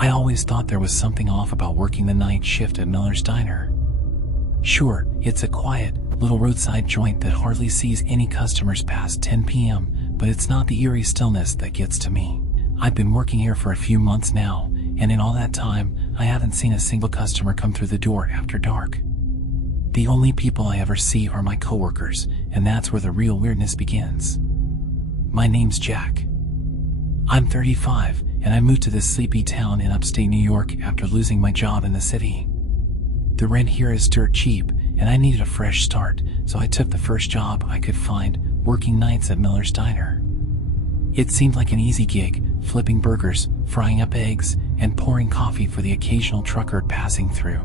I always thought there was something off about working the night shift at Miller's Diner. Sure, it's a quiet, little roadside joint that hardly sees any customers past 10 p.m., but it's not the eerie stillness that gets to me. I've been working here for a few months now, and in all that time, I haven't seen a single customer come through the door after dark. The only people I ever see are my coworkers, and that's where the real weirdness begins. My name's Jack. I'm 35, and I moved to this sleepy town in upstate New York after losing my job in the city. The rent here is dirt cheap, and I needed a fresh start, so I took the first job I could find, working nights at Miller's Diner. It seemed like an easy gig, flipping burgers, frying up eggs, and pouring coffee for the occasional trucker passing through.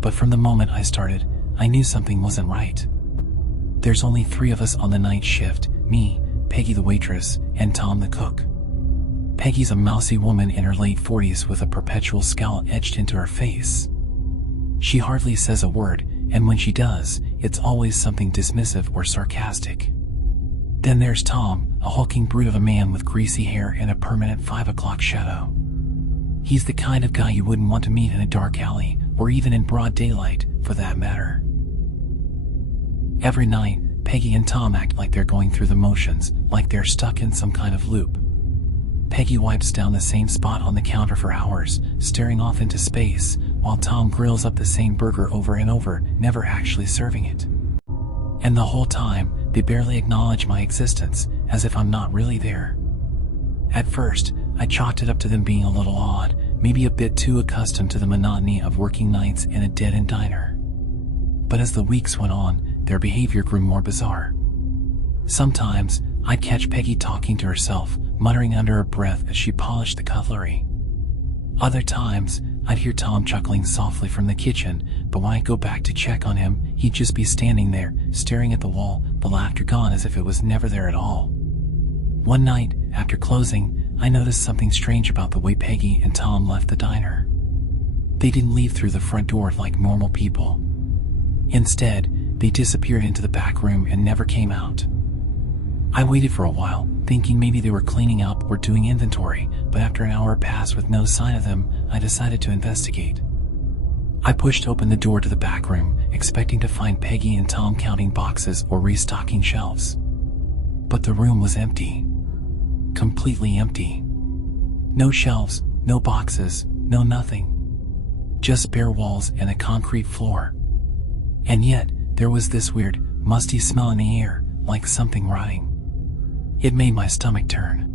But from the moment I started, I knew something wasn't right. There's only 3 of us on the night shift, me, Peggy the waitress, and Tom the cook. Peggy's a mousy woman in her late 40s with a perpetual scowl etched into her face. She hardly says a word, and when she does, it's always something dismissive or sarcastic. Then there's Tom, a hulking brute of a man with greasy hair and a permanent 5 o'clock shadow. He's the kind of guy you wouldn't want to meet in a dark alley, or even in broad daylight, for that matter. Every night, Peggy and Tom act like they're going through the motions, like they're stuck in some kind of loop. Peggy wipes down the same spot on the counter for hours, staring off into space, while Tom grills up the same burger over and over, never actually serving it. And the whole time, they barely acknowledge my existence, as if I'm not really there. At first, I chalked it up to them being a little odd, maybe a bit too accustomed to the monotony of working nights in a dead-end diner. But as the weeks went on, their behavior grew more bizarre. Sometimes, I'd catch Peggy talking to herself, muttering under her breath as she polished the cutlery. Other times, I'd hear Tom chuckling softly from the kitchen, but when I go back to check on him, he'd just be standing there, staring at the wall, the laughter gone as if it was never there at all. One night, after closing, I noticed something strange about the way Peggy and Tom left the diner. They didn't leave through the front door like normal people. Instead, they disappeared into the back room and never came out. I waited for a while, thinking maybe they were cleaning up or doing inventory, but after an hour passed with no sign of them, I decided to investigate. I pushed open the door to the back room, expecting to find Peggy and Tom counting boxes or restocking shelves. But the room was empty. Completely empty. No shelves, no boxes, no nothing. Just bare walls and a concrete floor. And yet, there was this weird, musty smell in the air, like something rotting. It made my stomach turn.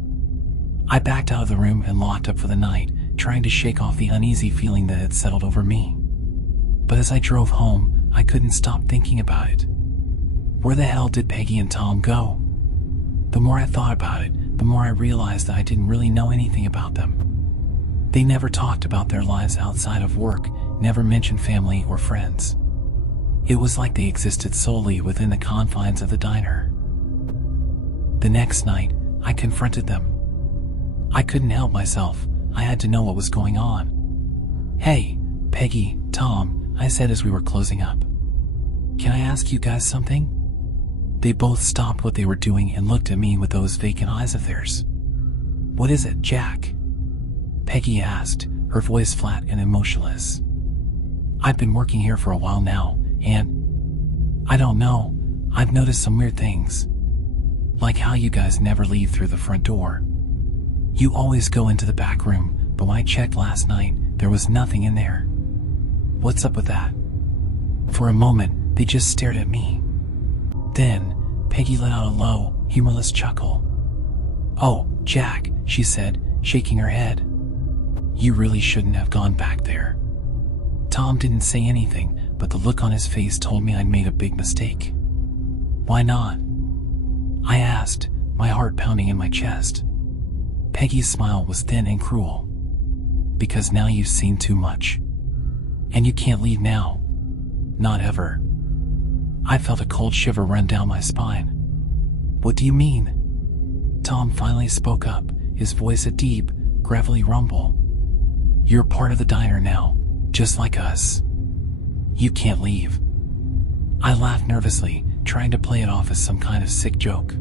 I backed out of the room and locked up for the night, trying to shake off the uneasy feeling that had settled over me. But as I drove home, I couldn't stop thinking about it. Where the hell did Peggy and Tom go? The more I thought about it, the more I realized that I didn't really know anything about them. They never talked about their lives outside of work, never mentioned family or friends. It was like they existed solely within the confines of the diner. The next night, I confronted them. I couldn't help myself. I had to know what was going on. "Hey, Peggy, Tom," I said as we were closing up. "Can I ask you guys something?" They both stopped what they were doing and looked at me with those vacant eyes of theirs. "What is it, Jack?" Peggy asked, her voice flat and emotionless. "I've been working here for a while now, and I don't know, I've noticed some weird things. Like how you guys never leave through the front door. You always go into the back room, but when I checked last night, there was nothing in there. What's up with that?" For a moment, they just stared at me. Then, Peggy let out a low, humorless chuckle. "Oh, Jack," she said, shaking her head. "You really shouldn't have gone back there." Tom didn't say anything, but the look on his face told me I'd made a big mistake. "Why not?" I asked, my heart pounding in my chest. Peggy's smile was thin and cruel. "Because now you've seen too much. And you can't leave now. Not ever." I felt a cold shiver run down my spine. "What do you mean?" Tom finally spoke up, his voice a deep, gravelly rumble. "You're part of the diner now, just like us. You can't leave." I laughed nervously, trying to play it off as some kind of sick joke.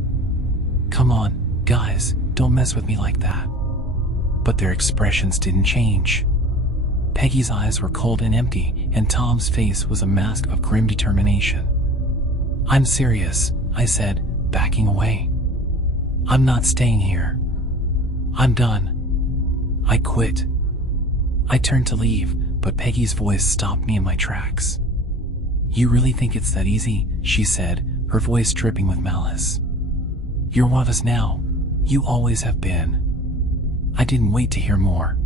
"Come on, guys, don't mess with me like that. but their expressions didn't change. Peggy's eyes were cold and empty, and Tom's face was a mask of grim determination. "I'm serious," I said, backing away. "I'm not staying here. I'm done. I quit." I turned to leave, but Peggy's voice stopped me in my tracks. "You really think it's that easy?" she said, her voice dripping with malice. "You're one of us now. You always have been." I didn't wait to hear more.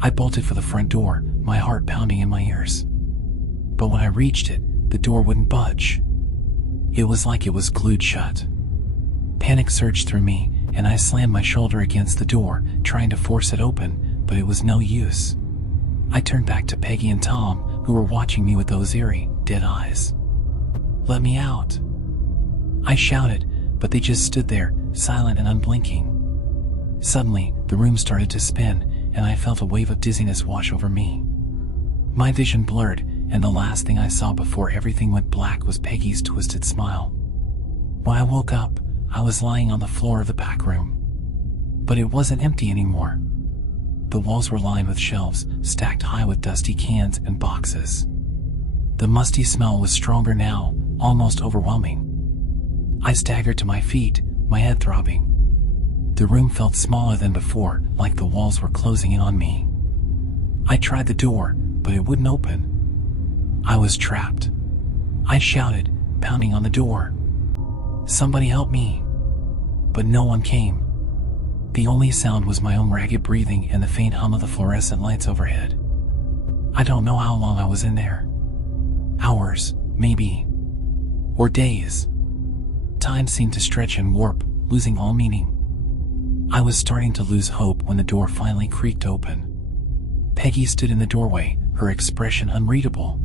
I bolted for the front door, my heart pounding in my ears. But when I reached it, the door wouldn't budge. It was like it was glued shut. Panic surged through me, and I slammed my shoulder against the door, trying to force it open, but it was no use. I turned back to Peggy and Tom, who were watching me with those eerie, dead eyes. "Let me out!" I shouted, but they just stood there, silent and unblinking. Suddenly, the room started to spin, and I felt a wave of dizziness wash over me. My vision blurred, and the last thing I saw before everything went black was Peggy's twisted smile. When I woke up, I was lying on the floor of the back room. But it wasn't empty anymore. The walls were lined with shelves, stacked high with dusty cans and boxes. The musty smell was stronger now, almost overwhelming. I staggered to my feet, my head throbbing. The room felt smaller than before, like the walls were closing in on me. I tried the door, but it wouldn't open. I was trapped. I shouted, pounding on the door. "Somebody help me!" But no one came. The only sound was my own ragged breathing and the faint hum of the fluorescent lights overhead. I don't know how long I was in there. Hours, maybe. Or days. Time seemed to stretch and warp, losing all meaning. I was starting to lose hope when the door finally creaked open. Peggy stood in the doorway, her expression unreadable.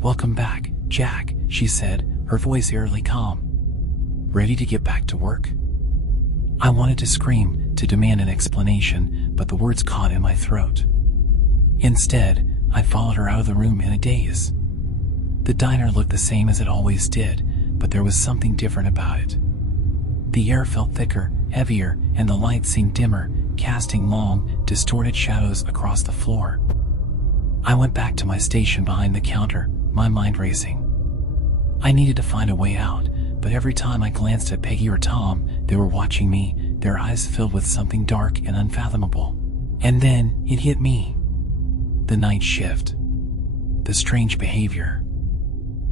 "Welcome back, Jack," she said, her voice eerily calm. "Ready to get back to work?" I wanted to scream, to demand an explanation, but the words caught in my throat. Instead, I followed her out of the room in a daze. The diner looked the same as it always did, but there was something different about it. The air felt thicker, heavier, and the lights seemed dimmer, casting long, distorted shadows across the floor. I went back to my station behind the counter, my mind racing. I needed to find a way out, but every time I glanced at Peggy or Tom, they were watching me, their eyes filled with something dark and unfathomable. And then it hit me. The night shift. The strange behavior.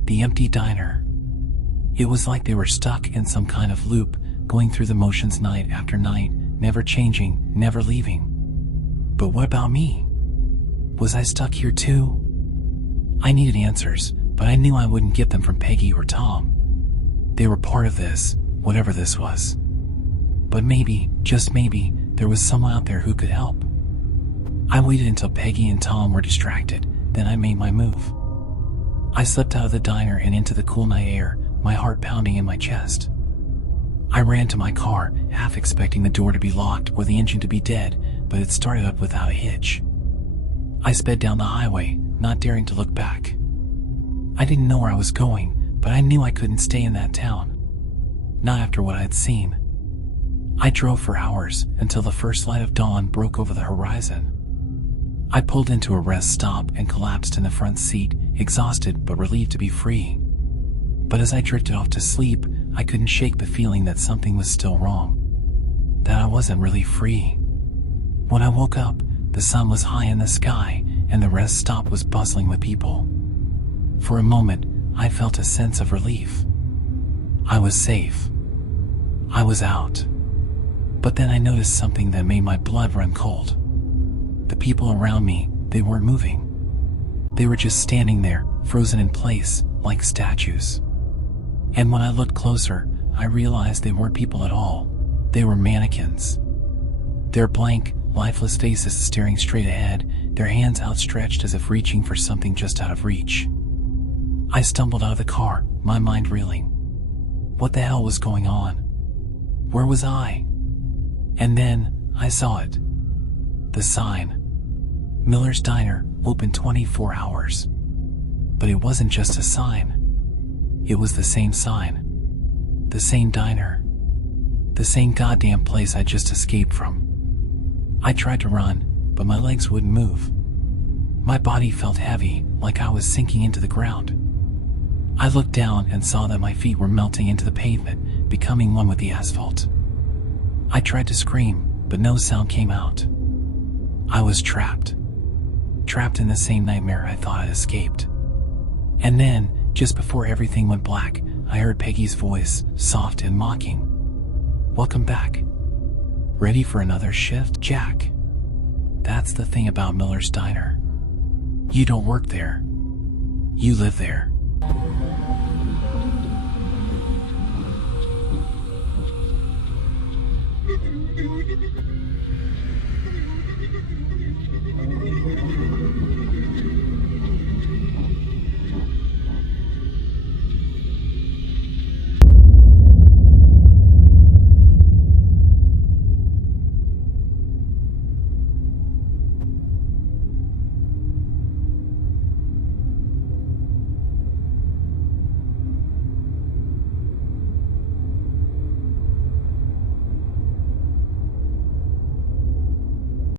The empty diner. It was like they were stuck in some kind of loop, going through the motions night after night, never changing, never leaving. But what about me? Was I stuck here too? I needed answers, but I knew I wouldn't get them from Peggy or Tom. They were part of this, whatever this was. But maybe, just maybe, there was someone out there who could help. I waited until Peggy and Tom were distracted, then I made my move. I slipped out of the diner and into the cool night air, my heart pounding in my chest. I ran to my car, half expecting the door to be locked or the engine to be dead, but it started up without a hitch. I sped down the highway, not daring to look back. I didn't know where I was going, but I knew I couldn't stay in that town. Not after what I had seen. I drove for hours until the first light of dawn broke over the horizon. I pulled into a rest stop and collapsed in the front seat, exhausted but relieved to be free. But as I drifted off to sleep, I couldn't shake the feeling that something was still wrong. That I wasn't really free. When I woke up, the sun was high in the sky, and the rest stop was bustling with people. For a moment, I felt a sense of relief. I was safe. I was out. But then I noticed something that made my blood run cold. The people around me, they weren't moving. They were just standing there, frozen in place, like statues. And when I looked closer, I realized they weren't people at all. They were mannequins. Their blank, lifeless faces staring straight ahead, their hands outstretched as if reaching for something just out of reach. I stumbled out of the car, my mind reeling. What the hell was going on? Where was I? And then, I saw it. The sign. Miller's Diner, open 24 hours. But it wasn't just a sign. It was the same sign. The same diner. The same goddamn place I just escaped from. I tried to run, but my legs wouldn't move. My body felt heavy, like I was sinking into the ground. I looked down and saw that my feet were melting into the pavement, becoming one with the asphalt. I tried to scream, but no sound came out. I was trapped. Trapped in the same nightmare I thought I'd escaped. And then, just before everything went black, I heard Peggy's voice, soft and mocking. "Welcome back. Ready for another shift, Jack?" That's the thing about Miller's Diner. You don't work there. You live there.